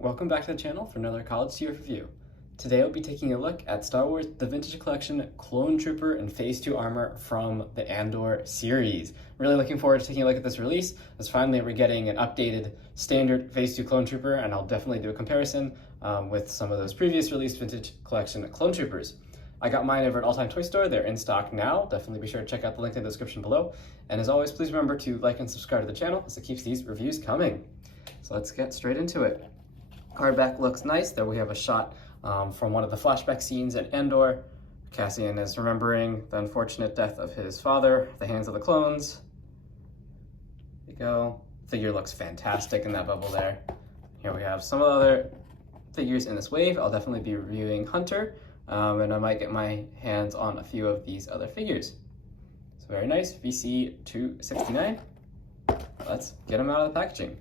Welcome back to the channel for another College Tier review. Today I'll be taking a look at Star Wars The Vintage Collection Clone Trooper and Phase 2 armor from the Andor series. Really looking forward to taking a look at this release, as finally we're getting an updated standard Phase 2 Clone Trooper, and I'll definitely do a comparison with some of those previous released Vintage Collection Clone Troopers. I got mine over at All Time Toy Store. They're in stock now. Definitely be sure to check out the link in the description below. And as always, please remember to like and subscribe to the channel as it keeps these reviews coming. So let's get straight into it. Cardback looks nice. There we have a shot from one of the flashback scenes in Andor. Cassian is remembering the unfortunate death of his father at the hands of the clones. There you go. Figure looks fantastic in that bubble there. Here we have some other figures in this wave. I'll definitely be reviewing Hunter, and I might get my hands on a few of these other figures. So very nice, VC 269. Let's get them out of the packaging.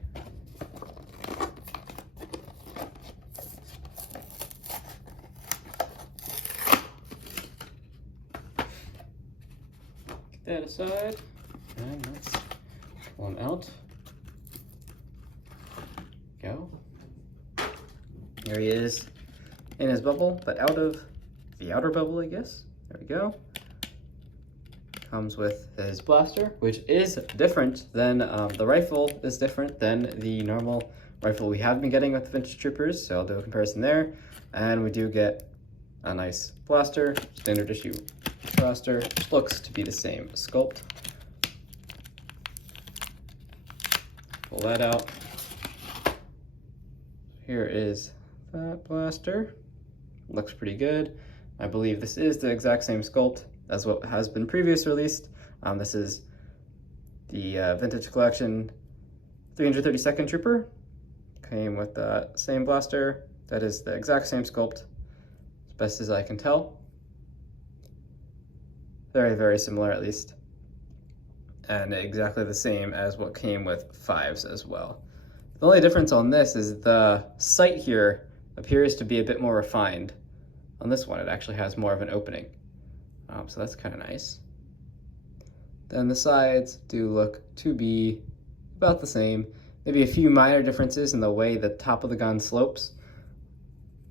That aside, and let's pull them out. Go. Here he is in his bubble, but out of the outer bubble, I guess. There we go. Comes with his blaster, which is different than the rifle is different than the normal rifle we have been getting with the Vintage Troopers, so I'll do a comparison there. And we do get a nice blaster, standard issue blaster. Looks to be the same sculpt. Pull that out. Here is that blaster. Looks pretty good. I believe this is the exact same sculpt as what has been previously released. This is the Vintage Collection 332nd Trooper. Came with the same blaster. That is the exact same sculpt, as best as I can tell. Very, very similar at least. And exactly the same as what came with 5s as well. The only difference on this is the sight here appears to be a bit more refined. On this one, it actually has more of an opening. So that's kind of nice. Then the sides do look to be about the same. Maybe a few minor differences in the way the top of the gun slopes.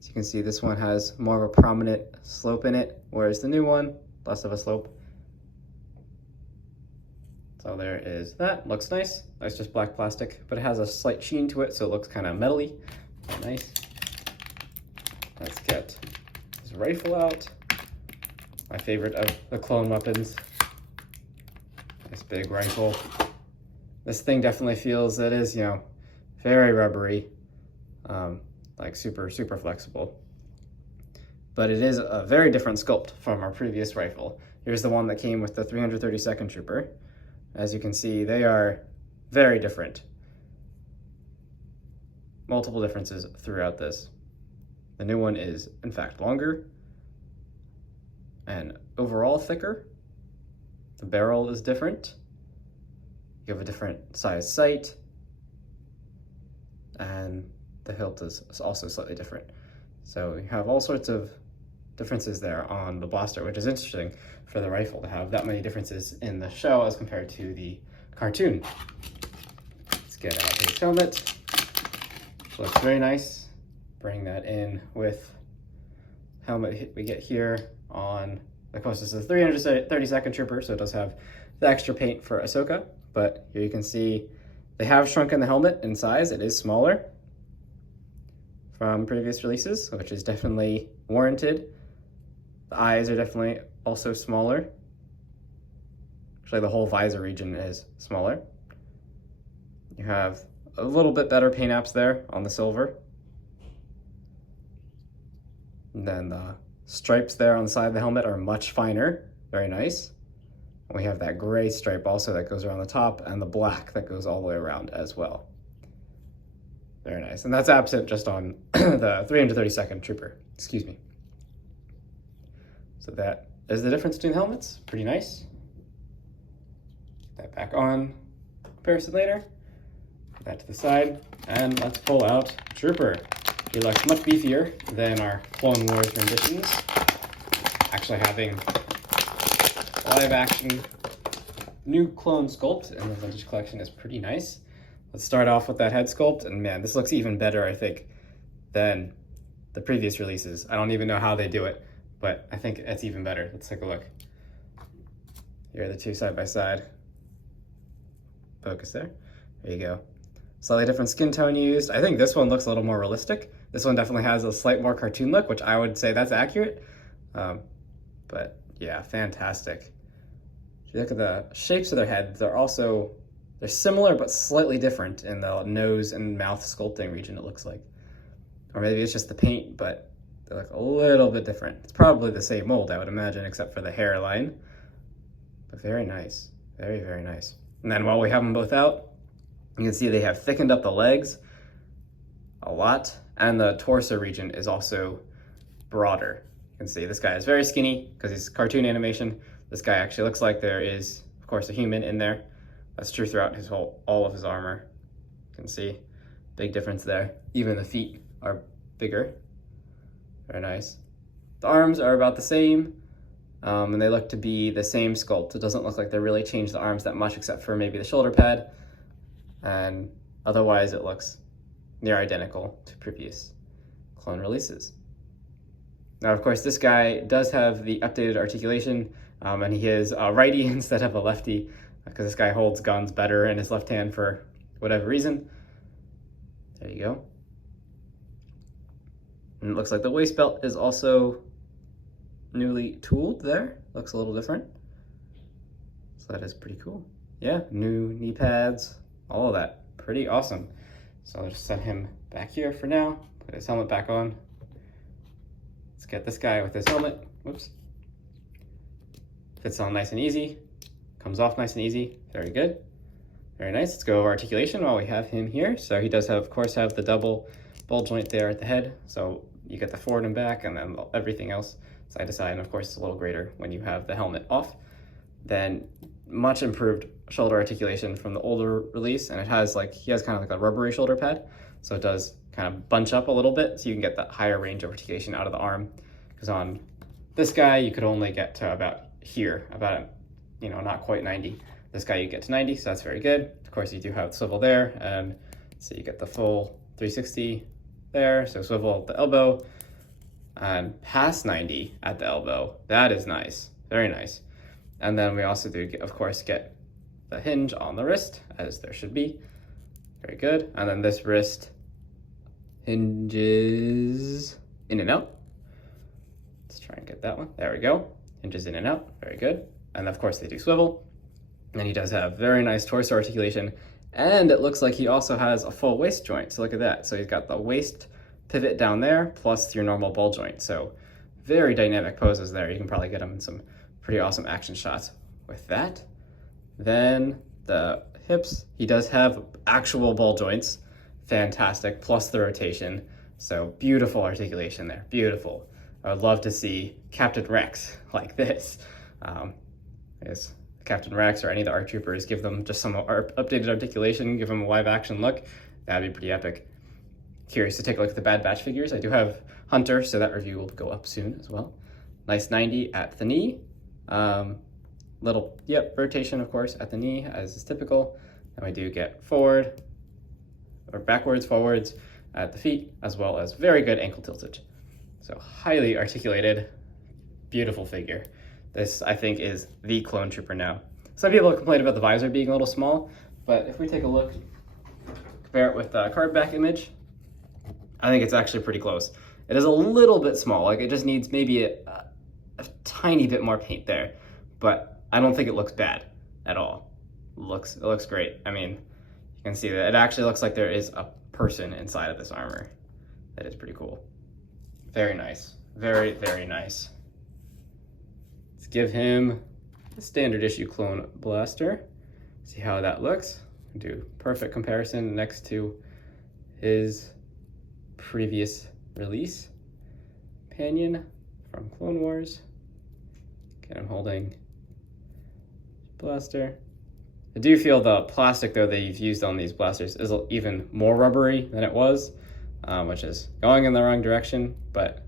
As you can see, this one has more of a prominent slope in it, whereas the new one, less of a slope. So there is that. Looks nice. It's just black plastic, but it has a slight sheen to it, so it looks kind of metally. Very nice. Let's get his rifle out. My favorite of the clone weapons. Nice big rifle. This thing definitely feels it is, very rubbery, like super, super flexible. But it is a very different sculpt from our previous rifle. Here's the one that came with the 332nd Trooper. As you can see, they are very different. Multiple differences throughout this. The new one is, in fact, longer and overall thicker. The barrel is different. You have a different size sight, and the hilt is also slightly different. So you have all sorts of differences there on the blaster, which is interesting for the rifle to have that many differences in the show as compared to the cartoon. Let's get out his helmet. Looks very nice. Bring that in with helmet we get here on, of course, this is the 332nd Trooper, so it does have the extra paint for Ahsoka, but here you can see they have shrunken the helmet in size. It is smaller from previous releases, which is definitely warranted. The eyes are definitely also smaller. Actually, the whole visor region is smaller. You have a little bit better paint apps there on the silver. And then the stripes there on the side of the helmet are much finer. Very nice. We have that gray stripe also that goes around the top, and the black that goes all the way around as well. Very nice. And that's absent just on the 332nd Trooper. Excuse me. So that is the difference between helmets. Pretty nice. Put that back on. Comparison later. Put that to the side. And let's pull out Trooper. He looks much beefier than our Clone Wars renditions. Actually having live action new clone sculpt in the Vintage Collection is pretty nice. Let's start off with that head sculpt, and man, this looks even better, I think, than the previous releases. I don't even know how they do it, but I think it's even better. Let's take a look. Here are the two side by side. Focus there. There you go. Slightly different skin tone used. I think this one looks a little more realistic. This one definitely has a slight more cartoon look, which I would say that's accurate. But yeah, fantastic. If you look at the shapes of their heads, they're similar but slightly different in the nose and mouth sculpting region, it looks like. Or maybe it's just the paint, but they look a little bit different. It's probably the same mold, I would imagine, except for the hairline. But very nice. Very, very nice. And then while we have them both out, you can see they have thickened up the legs a lot, and the torso region is also broader. You can see this guy is very skinny because he's cartoon animation. This guy actually looks like there is, of course, a human in there. That's true throughout all of his armor. You can see big difference there. Even the feet are bigger. Very nice. The arms are about the same, and they look to be the same sculpt. It doesn't look like they really changed the arms that much, except for maybe the shoulder pad. And otherwise it looks near identical to previous clone releases. Now, of course, this guy does have the updated articulation, and he is a righty instead of a lefty, because this guy holds guns better in his left hand for whatever reason. There you go. And it looks like the waist belt is also newly tooled there. Looks a little different. So that is pretty cool. Yeah, new knee pads, all of that. Pretty awesome. So I'll just set him back here for now, put his helmet back on. Let's get this guy with his helmet. Whoops. Fits on nice and easy. Comes off nice and easy. Very good. Very nice. Let's go over articulation while we have him here. So he does have, of course, have the double ball joint there at the head. So you get the forward and back, and then everything else side to side. And of course, it's a little greater when you have the helmet off. Then much improved shoulder articulation from the older release. And he has kind of like a rubbery shoulder pad. So it does kind of bunch up a little bit, so you can get that higher range of articulation out of the arm. Because on this guy, you could only get to about here, not quite 90. This guy, you get to 90, so that's very good. Of course, you do have the swivel there, and so you get the full 360 there. So swivel at the elbow, and past 90 at the elbow. That is nice, very nice. And then we also do, of course, get the hinge on the wrist, as there should be. Very good. And then this wrist hinges in and out. Let's try and get that one. There we go. Hinges in and out. Very good. And of course, they do swivel. And he does have very nice torso articulation. And it looks like he also has a full waist joint. So look at that. So he's got the waist pivot down there, plus your normal ball joint. So very dynamic poses there. You can probably get him in some pretty awesome action shots with that. Then the hips, he does have actual ball joints. Fantastic, plus the rotation. So beautiful articulation there, beautiful. I would love to see Captain Rex like this. Yes, Captain Rex or any of the ARC Troopers, give them just some updated articulation, give them a live action look. That'd be pretty epic. Curious to take a look at the Bad Batch figures. I do have Hunter, so that review will go up soon as well. Nice 90 at the knee. Rotation, of course, at the knee, as is typical. And we do get forward, or backwards, forwards at the feet, as well as very good ankle tiltage. So highly articulated, beautiful figure. This, I think, is the clone trooper now. Some people complain about the visor being a little small, but if we take a look, compare it with the card back image, I think it's actually pretty close. It is a little bit small, like it just needs maybe a tiny bit more paint there, but I don't think it looks bad at all. It looks great. I mean, you can see that it actually looks like there is a person inside of this armor. That is pretty cool. Very nice. Very, very nice. Let's give him the standard issue clone blaster. See how that looks. Do perfect comparison next to his previous release. Companion from Clone Wars. Get him holding blaster. I do feel the plastic, though, they've used on these blasters is even more rubbery than it was, which is going in the wrong direction, but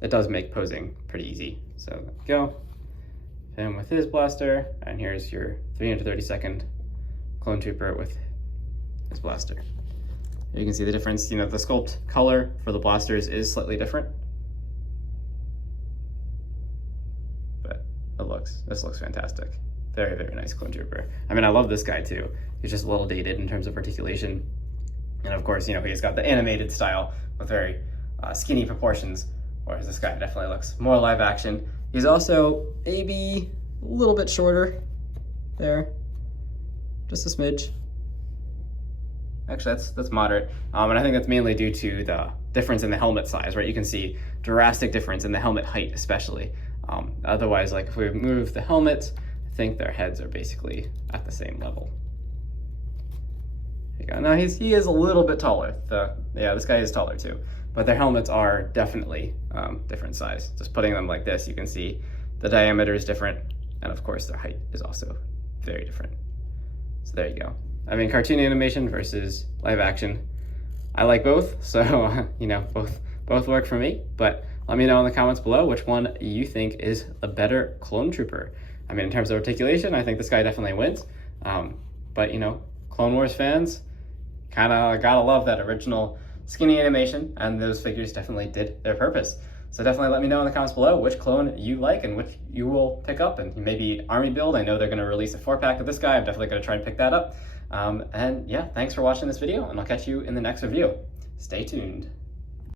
it does make posing pretty easy. So there we go. Him with his blaster, and here's your 332nd Clone Trooper with his blaster. You can see the difference, you know, the sculpt color for the blasters is slightly different. But this looks fantastic. Very, very nice clone trooper. I mean, I love this guy too. He's just a little dated in terms of articulation. And of course, you know, he's got the animated style with very skinny proportions, whereas this guy definitely looks more live action. He's also maybe a little bit shorter there, just a smidge. Actually, that's moderate. And I think that's mainly due to the difference in the helmet size, right? You can see drastic difference in the helmet height, especially. Otherwise, like if we move the helmets, I think their heads are basically at the same level. There you go. Now he is a little bit taller. Yeah, this guy is taller too, but their helmets are definitely different size. Just putting them like this, you can see the diameter is different, and of course their height is also very different. So there you go. I mean, cartoon animation versus live action. I like both, so you know, both work for me. But let me know in the comments below which one you think is the better clone trooper. I mean, in terms of articulation, I think this guy definitely wins. But you know, Clone Wars fans kind of gotta love that original skinny animation, and those figures definitely did their purpose. So definitely let me know in the comments below which clone you like and which you will pick up, and maybe army build. I know they're going to release a 4-pack of this guy. I'm definitely going to try and pick that up. And yeah, thanks for watching this video, and I'll catch you in the next review. Stay tuned.